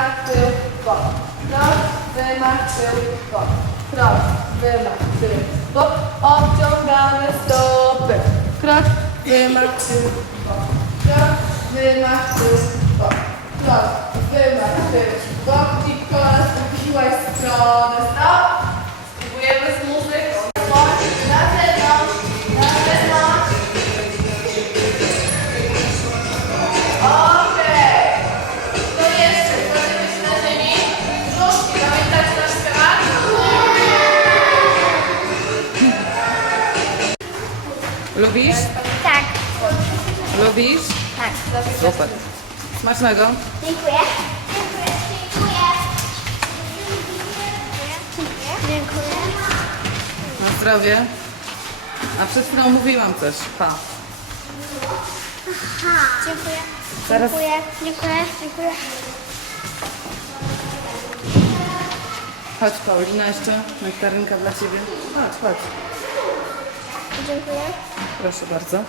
wymach, bok. Krok, wymach, tył, bok. Krok, wymach, tył, bok. Obciągamy stopy. Krok, wymach, tył, bok. Krok, wymach, tył, bok. Krok, wymach, tył, bok. I kolana zgubiłaś stronę. Stop. Lubisz? Tak. Lubisz? Tak. Super. Smacznego. Dziękuję. Dziękuję. Dziękuję. Dziękuję. Na zdrowie. A przed chwilą mówiłam coś. Pa. Dziękuję. Zaraz- Dziękuję. Dziękuję. Dziękuję. Chodź Paulina jeszcze. Nektarynka dla Ciebie. Chodź, chodź. Dziękuję. Proszę bardzo.